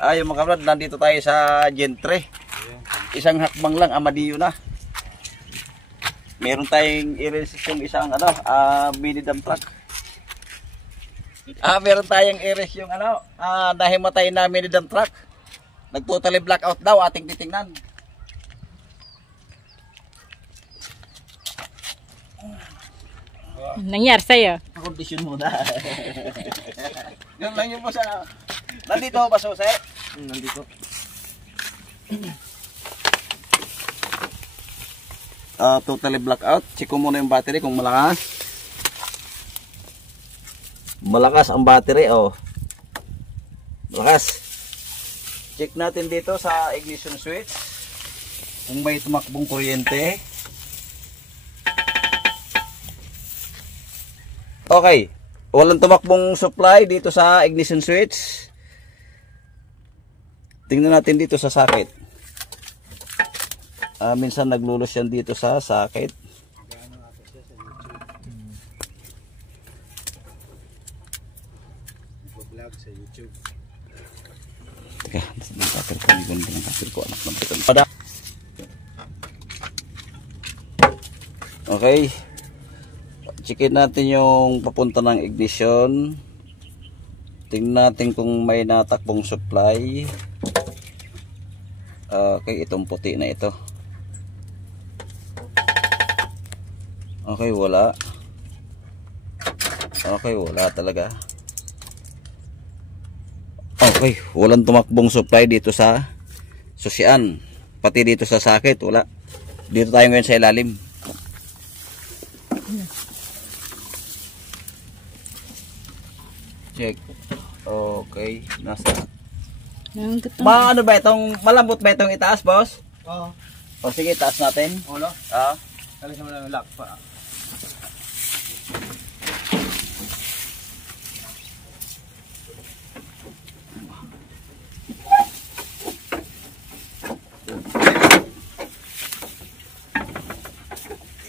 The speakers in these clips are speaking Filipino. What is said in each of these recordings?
Ay, mga kabrad, nandito tayo sa Gentre. Isang hakbang lang, Amadeo na. Meron tayong i-resist yung isang mini dump truck. Meron tayong i-resist yung nahimatay na mini dump truck. Nag-totally blackout daw, ating titingnan. Nangyari sa'yo? Kondisyon muna. Yan lang yung boss. Nandito ba, Jose? Nandito. Totally blackout. Check ko muna yung battery kung malakas. Malakas ang battery, oh. Malakas. Check natin dito sa ignition switch kung may tumakbong kuryente. Okay. Walang tumakbong supply dito sa ignition switch. Tingnan natin dito sa socket. Minsan naglulos yan dito sa socket. Vlog sa YouTube. Teka, okay. Checkin natin yung papunta ng ignition. Tingnan natin kung may natakbong supply. Okay, itong puti na ito. Okay, wala. Okay, wala talaga. Okay, walang tumakbong supply dito sa susian. Pati dito sa socket, wala. Dito tayo ngayon sa ilalim. Check. Okay, nasa. Ano ba itong malambot ba itong itaas, boss? Oo. O sige, taas natin. Ulo? Kalis mo lang yung lock pa.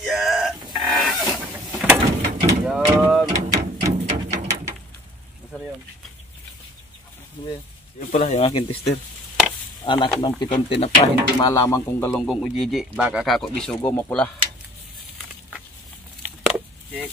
Yan. Yan. Masarap yun. Yun pala yung aking tester. Anak ng pitong tinapa, hindi malaman kung galunggong ujiji. Baka kako bisugo mapula. Check.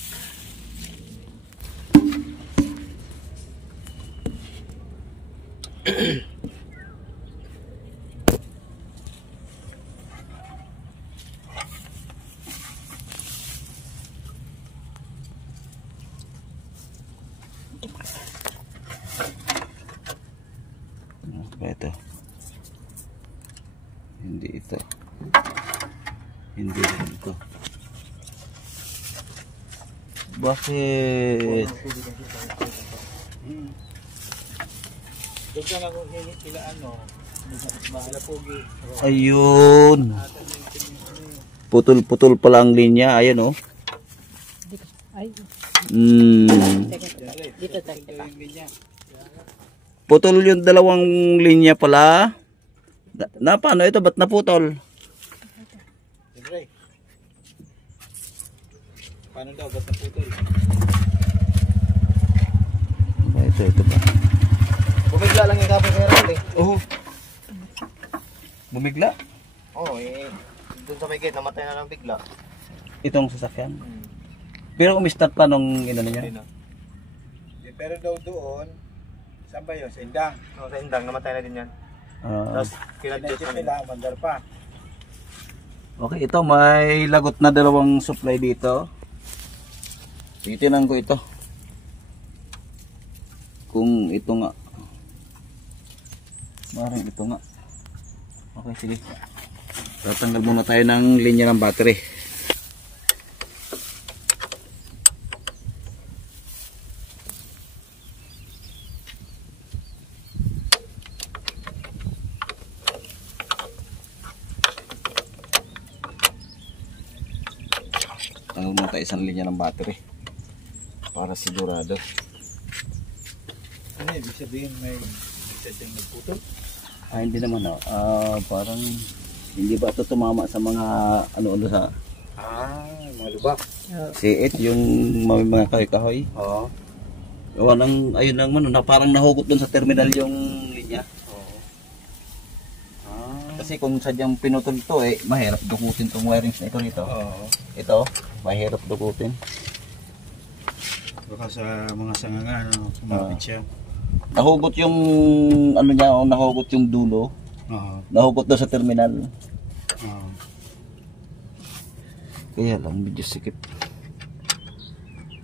Ito. Hindi ito. Hindi ito. Bakit? Dugyan ako sila mahala pogi. Ayun. Putol-putol pala ang linya. Ayan, oh. Ay. Dito tayo. Putol yung dalawang linya pala. Paano ito? Ba't naputol? Siyempre. Paano daw? Ba't naputol? Ito ba? Bumigla lang yung kapag meron eh. Oo. Bumigla? Oo dun sa may gate, namatay na lang bigla. Itong sasakyan? Pero umistart pa nung inano niya? Pero daw doon, saan ba yun? Sa Indang? Oo, sa Indang, namatay na din yan. Tapos kinadjust nila, mandar pa. Okay, ito may lagot na dalawang supply dito. Titinan ko ito. Kung ito nga. Maring ito nga. Okay, sige. Tatanggal muna tayo ng linya ng battery. Tanggal muna tayo isang linya ng battery para sigurado. Ano ibig sabihin may sadyang nagputol? Hindi naman parang hindi ba ito tumama sa mga ano sa mga lubak. siit yung mga kahoy-kahoy. Oo. Ayun lang man, parang nahugot dun sa terminal yung linya. Oo. kasi kung sadyang pinutol ito eh, mahirap dukutin tong wirings na ito dito. Oo. Ito, mahirap dukutin. Baka sa mga sanganga, ano, sumapit siya. Nahugot yung ano niya, oh, nahugot yung dulo. Oo. Nahugot daw sa terminal. Oo. Kaya lang medyo sikip.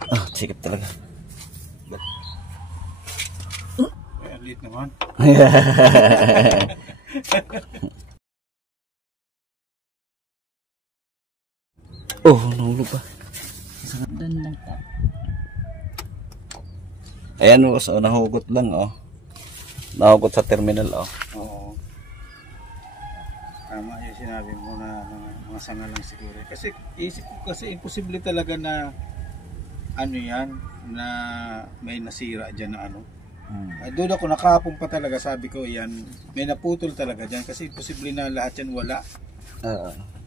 Ah, sikip talaga. Ay, ang liit naman. Oh, nahulog pa. Doon lang ta. Ayan oh, so nahugot lang oh. Nahugot sa terminal oh. Oo. Tama yung sinabi mo na mga sanga lang siguro. Kasi isip ko kasi imposible talaga na ano yan, na may nasira dyan na ano. Doon ako nakahapon pa talaga, sabi ko yan, may naputol talaga dyan kasi imposible na lahat yan wala.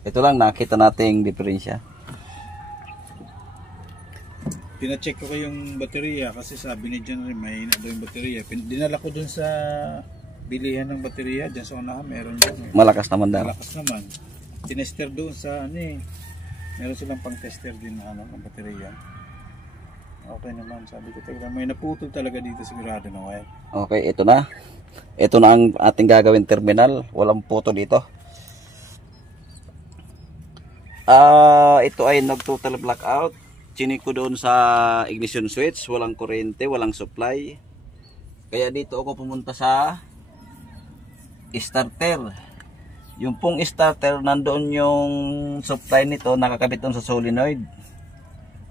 Ito lang nakita natin yung diferensya. Pina-check ko yung baterya kasi sabi ni Jan rin may na daw yung baterya. Dinala ko dun sa bilihan ng baterya dyan sa unahan, meron dyan. Malakas naman daw. Malakas naman. Tinester doon sa ano eh. Meron silang pang tester din na ano, ng baterya. Okay naman, sabi ko talaga may naputol talaga dito sigurado na wire. Okay, ito na. Ito na ang ating gagawin terminal. Walang puto dito. Ito ay nag-total blackout. Chinik ko doon sa ignition switch. Walang kuryente, walang supply. Kaya dito ako pumunta sa starter. Yung pong starter, nandoon yung supply nito, nakakabit doon sa solenoid.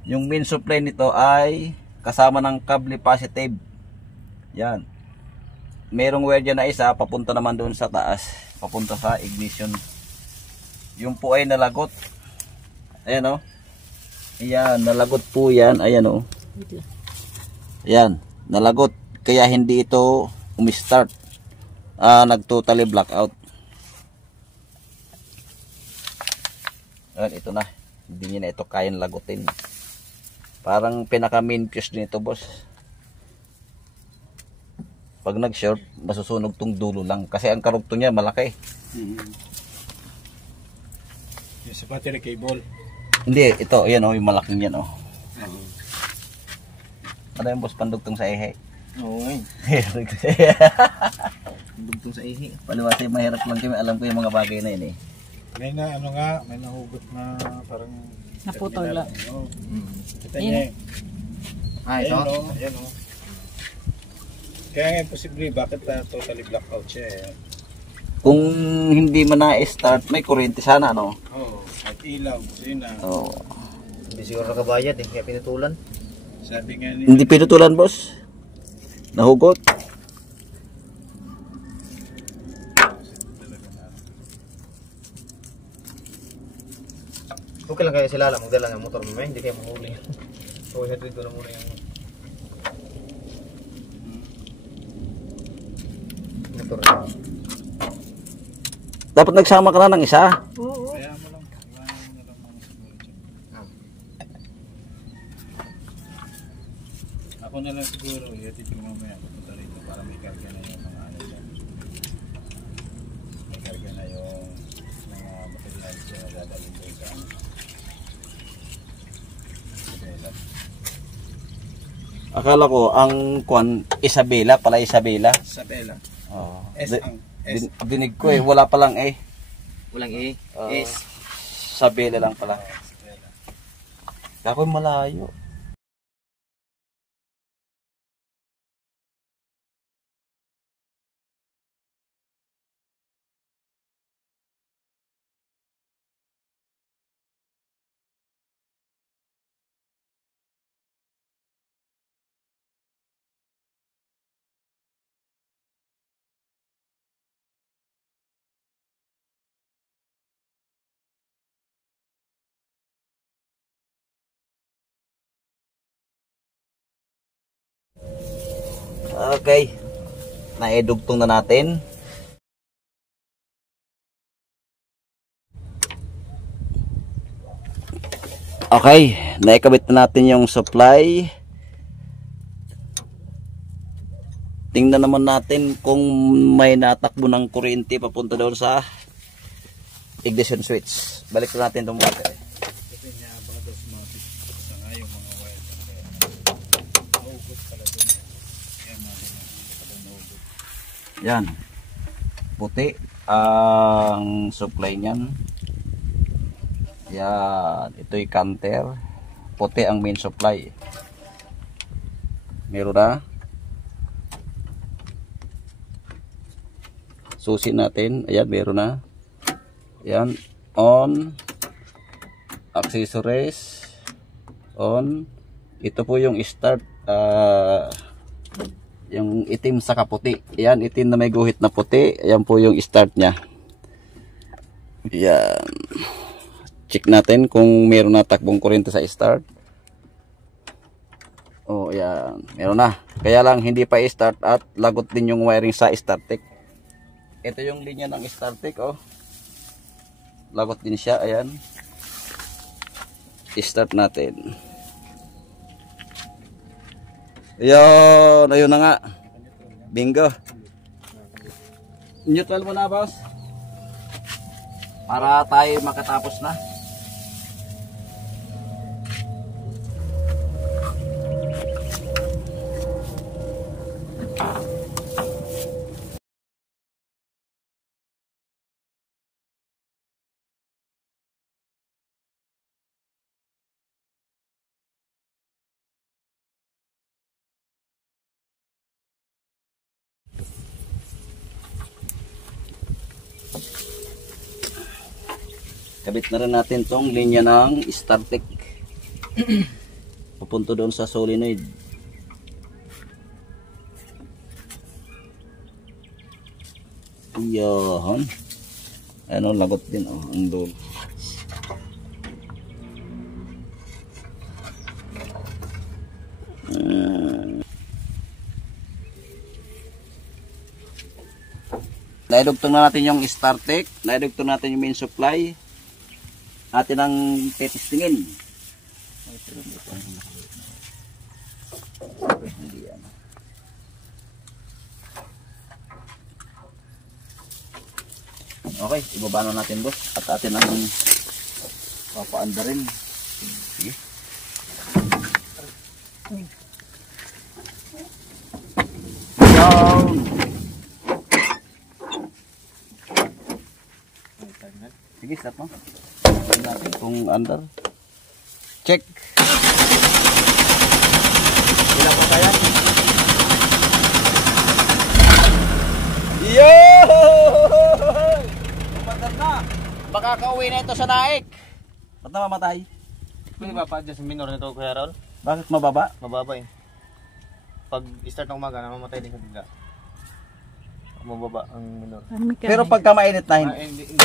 Yung main supply nito ay kasama ng kable positive. Yan. Merong wire dyan na isa, papunta naman doon sa taas. Papunta sa ignition. Yung po ay nalagot. Ayan o. Ayan, nalagot po yan. Ayan o. Ayan, nalagot. Kaya hindi ito umistart. Nag-totally blackout. Ayan, ito na. Hindi niya na ito kayang lagutin. Parang pinaka main fuse nito, boss. Pag nag-short, masusunog tong dulo lang. Kasi ang karugtong niya malaki. Yung sa battery cable. Hindi, ito, ayan o, yung malaking yan o. Ano yung boss, pandugtong sa ehe? Oo nga. Pandugtong sa ehe. Paliwasay, mahirap lang kami. Alam ko yung mga bagay na yun eh. May na ano nga, may nahugot na parang Naputol lang. Oo. Kita niya eh. Ito? Ayan o. Kaya nga imposible, bakit na totally blackout siya eh. Kung hindi man na-start, may kuryente sana, no? Oo, at ilaw, yun na. Oo. Hindi siguro nakabayad eh, kaya pinutulan. Sabi nga niya. Hindi pinutulan, boss. Nahugot. Okay lang kayo sila lang magdala ng motor mo, hindi kayo mahuli. So, hatid ko na muna yung motor. Dapat nagsama ka na ng isa. Kaya mo lang, iwanan mo na lang mga siguro dyan. Ako na lang siguro, ihatid ko mamaya pupunta rito para may karga na yung mga ano dyan. May karga na yung mga materials na dadalhin doon sa ano. Akala ko, ang kwan, Isabela, pala Isabela. Isabela. Oh. S ang S. Dinig ko eh, wala palang eh. Walang E. S. Isabela lang pala. Ako malayo. Okay. Naedugtong na natin. Okay, naikabit na natin yung supply. Tingnan naman natin kung may natakbo ng kuryente papunta doon sa ignition switch. Balik na natin itong battery. Kasi niya baka daw sumatik sa nga yung mga wire. Naugot pala doon. Kaya mga naugot. Yan. Puti ang supply niyan. Yan. Ito'y counter. Puti ang main supply. Meron na. Susi natin. Ayan, meron na. Ayan. On. Accessories. On. Ito po yung start. Yung itim sa kaputi. Ayan, itim na may guhit na puti. Ayan po yung start nya. Ayan. Check natin kung meron na takbong kuryente sa start. Oh, ayan. Meron na. Kaya lang hindi pa i-start at lagot din yung wiring sa startic. Ito yung linya ng startic, oh. Lagot din siya, ayan. I-start natin. Ayun, ayun na nga. Bingo. Neutral mo na, boss. Para tayo makatapos na. Kabit na rin natin tong linya ng startic. Papunto doon sa solenoid. Yan. Ano, lagot din, oh, ang dulo. Naidugtong na natin yung startic, naidugtong natin yung main supply. Atin ang titistingin. Okay, ibaba na natin, boss. At atin ang papaanda rin. Sige. Down. Sige, start mo. Natin kung under. Check. Ilan pa kaya? Yo! Umagat na. Baka kauwi na ito sa daik. Ba't na mamatay? Hindi ba pa dyan sa minor nito, Kuya Raul? Bakit mababa? Mababa eh. Pag start ng umaga, namamatay din sa bigla. Mababa ang minor. Pero pagka mainit na, Hindi.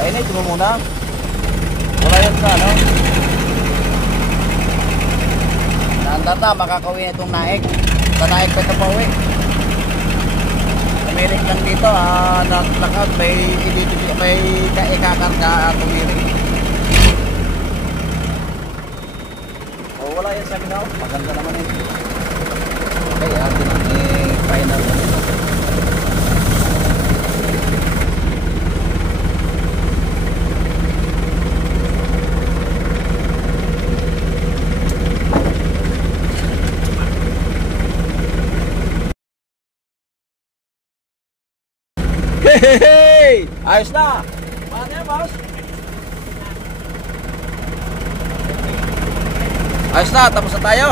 mainit mo muna. Wala yan sa ano. Naandar na, makakauwi na itong naik. Sa naik pa ito pa uwi. Umirik lang dito, naglakad, may ikakarga at umirik. O wala yan sa akin, maganda naman yun. Okay, atin ang final na nito. Hey! Ayos na! Paano yan, boss? Ayos na, tapos na tayo.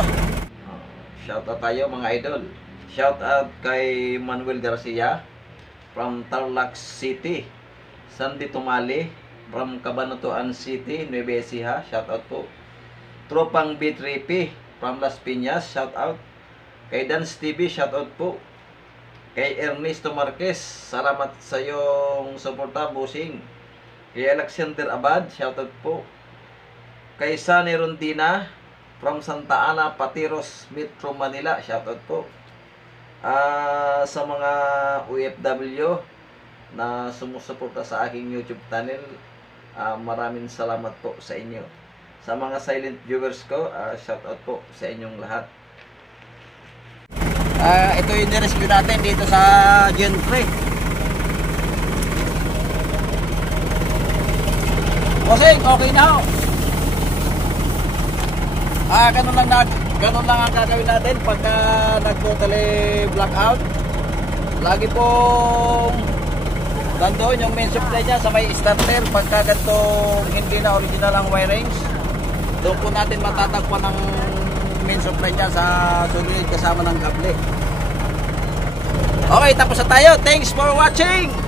Shout out tayo mga idol. Shout out kay Manuel Garcia from Tarlac City. Sandy Tumali from Cabanatuan City, Nueva Ecija. Shout out po. Tropang B3P from Las Piñas. Shout out. Kay Dance TV, shout out po. Kay Ernesto Marquez, salamat sa iyong suporta, bossing. Kay Alexander Abad, shoutout po. Kay Sunny Rondina from Santa Ana, Patiros, Metro Manila, shoutout po. Sa mga OFW na sumusuporta sa aking YouTube channel, maraming salamat po sa inyo. Sa mga silent viewers ko, shoutout po sa inyong lahat. Ito yung rescue natin dito sa Gen 3. Bossing, okay na ho. Ganun lang ang gagawin natin pagka nag-totally blackout. Lagi pong nandoon yung main supply niya sa may starter. Pagka ganitong hindi na original ang wirings, doon po natin matatagpuan ng main supply niya sa solid kasama ng kable. Okay, tapos na tayo. Thanks for watching!